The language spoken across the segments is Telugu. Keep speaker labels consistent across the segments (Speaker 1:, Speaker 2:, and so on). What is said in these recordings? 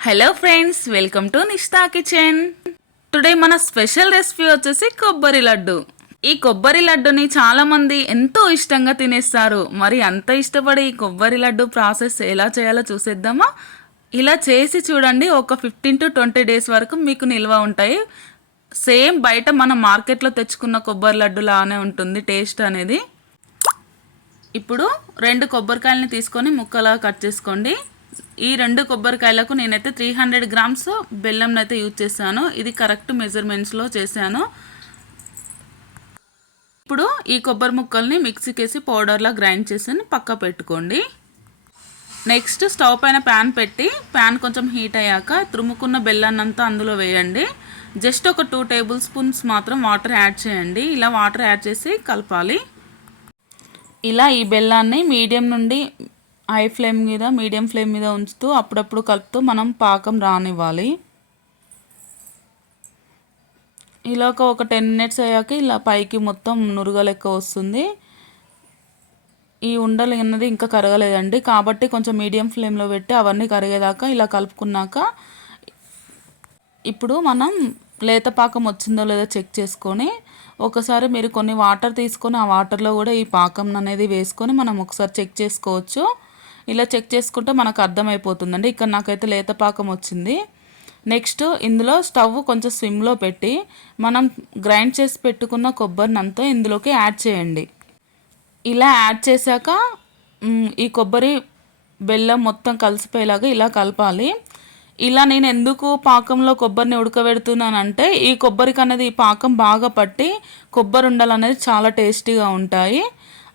Speaker 1: Hello friends welcome to Nishta kitchen today మన స్పెషల్ రెసిపీ వచ్చేసి కొబ్బరి లడ్డు. ఈ కొబ్బరి లడ్డుని చాలా మంది ఎంతో ఇష్టంగా తినేస్తారు. మరి అంత ఇష్టపడి ఈ కొబ్బరి లడ్డు ప్రాసెస్ ఎలా చేయాలో చూసేద్దామా? ఇలా చేసి చూడండి. ఒక ఫిఫ్టీన్ టు ట్వంటీ డేస్ వరకు మీకు నిల్వ ఉంటాయి. సేమ్ బయట మనం మార్కెట్లో తెచ్చుకున్న కొబ్బరి లడ్డు లానే ఉంటుంది టేస్ట్ అనేది. ఇప్పుడు రెండు కొబ్బరికాయలని తీసుకొని ముక్కలా కట్ చేసుకోండి. ఈ రెండు కొబ్బరికాయలకు నేనైతే త్రీ హండ్రెడ్ గ్రామ్స్ బెల్లం అయితే యూజ్ చేశాను. ఇది కరెక్ట్ మెజర్మెంట్స్లో చేశాను. ఇప్పుడు ఈ కొబ్బరి ముక్కల్ని మిక్సీకేసి పౌడర్లా గ్రైండ్ చేసి పక్క పెట్టుకోండి. నెక్స్ట్ స్టవ్ పైన ప్యాన్ పెట్టి ప్యాన్ కొంచెం హీట్ అయ్యాక తురుముకున్న బెల్లాన్ని అంతా అందులో వేయండి. జస్ట్ ఒక టూ టేబుల్ స్పూన్స్ మాత్రం వాటర్ యాడ్ చేయండి. ఇలా వాటర్ యాడ్ చేసి కలపాలి. ఇలా ఈ బెల్లాన్ని మీడియం నుండి హై ఫ్లేమ్ మీద మీడియం ఫ్లేమ్ మీద ఉంచుతూ అప్పుడప్పుడు కలుపుతూ మనం పాకం రానివ్వాలి. ఇలా ఒక టెన్ మినిట్స్ అయ్యాక ఇలా పైకి మొత్తం నురుగ లెక్క వస్తుంది. ఈ ఉండలు అన్నది ఇంకా కరగలేదండి. కాబట్టి కొంచెం మీడియం ఫ్లేమ్లో పెట్టి అవన్నీ కరిగేదాకా ఇలా కలుపుకున్నాక ఇప్పుడు మనం లేత పాకం వచ్చిందో లేదో చెక్ చేసుకొని ఒకసారి మీరు కొన్ని వాటర్ తీసుకొని ఆ వాటర్లో కూడా ఈ పాకం అనేది వేసుకొని మనం ఒకసారి చెక్ చేసుకోవచ్చు. ఇలా చెక్ చేసుకుంటే మనకు అర్థమైపోతుందండి. ఇక్కడ నాకైతే లేత పాకం వచ్చింది. నెక్స్ట్ ఇందులో స్టవ్ కొంచెం స్విమ్లో పెట్టి మనం గ్రైండ్ చేసి పెట్టుకున్న కొబ్బరినంతా ఇందులోకి యాడ్ చేయండి. ఇలా యాడ్ చేశాక ఈ కొబ్బరి బెల్లం మొత్తం కలిసిపోయేలాగా ఇలా కలపాలి. ఇలా నేను ఎందుకు పాకంలో కొబ్బరిని ఉడకబెడుతున్నానంటే ఈ కొబ్బరికి అనేది ఈ పాకం బాగా పట్టి కొబ్బరి ఉండలు అనేది చాలా టేస్టీగా ఉంటాయి.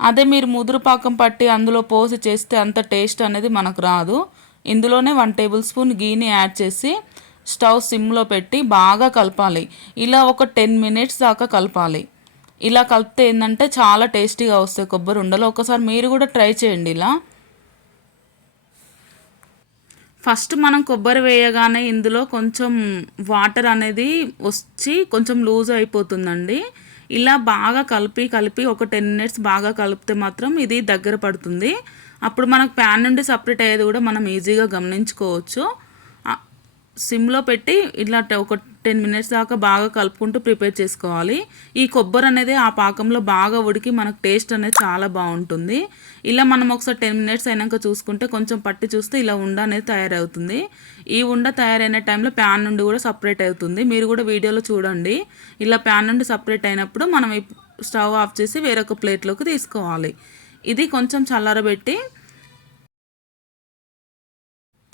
Speaker 1: అదే మీరు ముదురు పాకం పట్టి అందులో పోసి చేస్తే అంత టేస్ట్ అనేది మనకు రాదు. ఇందులోనే వన్ టేబుల్ స్పూన్ గీని యాడ్ చేసి స్టవ్ సిమ్లో పెట్టి బాగా కలపాలి. ఇలా ఒక టెన్ మినిట్స్ దాకా కలపాలి. ఇలా కలిపితే ఏంటంటే చాలా టేస్టీగా వస్తాయి కొబ్బరి ఉండలు. ఒకసారి మీరు కూడా ట్రై చేయండి ఇలా. ఫస్ట్ మనం కొబ్బరి వేయగానే ఇందులో కొంచెం వాటర్ అనేది వచ్చి కొంచెం లూజ్ అయిపోతుందండి. ఇలా బాగా కలిపి కలిపి ఒక టెన్ మినిట్స్ బాగా కలిపితే మాత్రం ఇది దగ్గర పడుతుంది. అప్పుడు మనకు ప్యాన్ నుండి సపరేట్ అయ్యేది కూడా మనం ఈజీగా గమనించుకోవచ్చు. సిమ్లో పెట్టి ఇట్లా ఒక టెన్ మినిట్స్ దాకా బాగా కలుపుకుంటూ ప్రిపేర్ చేసుకోవాలి. ఈ కొబ్బరి అనేది ఆ పాకంలో బాగా ఉడికి మనకు టేస్ట్ అనేది చాలా బాగుంటుంది. ఇలా మనం ఒకసారి టెన్ మినిట్స్ అయినాక చూసుకుంటే కొంచెం పట్టి చూస్తే ఇలా ఉండ అనేది తయారవుతుంది. ఈ ఉండ తయారైన టైంలో ప్యాన్ నుండి కూడా సపరేట్ అవుతుంది. మీరు కూడా వీడియోలో చూడండి. ఇలా ప్యాన్ నుండి సపరేట్ అయినప్పుడు మనం స్టవ్ ఆఫ్ చేసి వేరొక ప్లేట్లోకి తీసుకోవాలి. ఇది కొంచెం చల్లారబెట్టి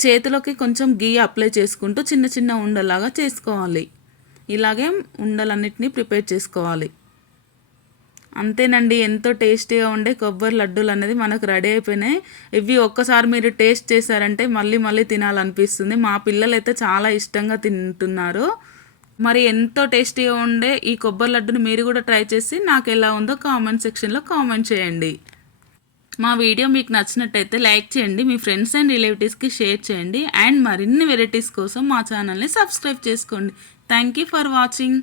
Speaker 1: చేతిలోకి కొంచెం గీ అప్లై చేసుకుంటూ చిన్న చిన్న ఉండలాగా చేసుకోవాలి. ఇలాగే ఉండలన్నిటినీ ప్రిపేర్ చేసుకోవాలి. అంతేనండి ఎంతో టేస్టీగా ఉండే కొబ్బరి లడ్డూలు అనేది మనకు రెడీ అయిపోయినాయి. ఇవి ఒక్కసారి మీరు టేస్ట్ చేశారంటే మళ్ళీ మళ్ళీ తినాలనిపిస్తుంది. మా పిల్లలు అయితే చాలా ఇష్టంగా తింటున్నారు. మరి ఎంతో టేస్టీగా ఉండే ఈ కొబ్బరి లడ్డుని మీరు కూడా ట్రై చేసి నాకు ఎలా ఉందో కామెంట్ సెక్షన్లో కామెంట్ చేయండి. మా వీడియో మీకు నచ్చినట్టయితే లైక్ చేయండి మీ ఫ్రెండ్స్ అండ్ రిలేటివ్స్కి షేర్ చేయండి అండ్ మరిన్ని వెరైటీస్ కోసం మా ఛానల్ని సబ్స్క్రైబ్ చేసుకోండి. Thank you for watching.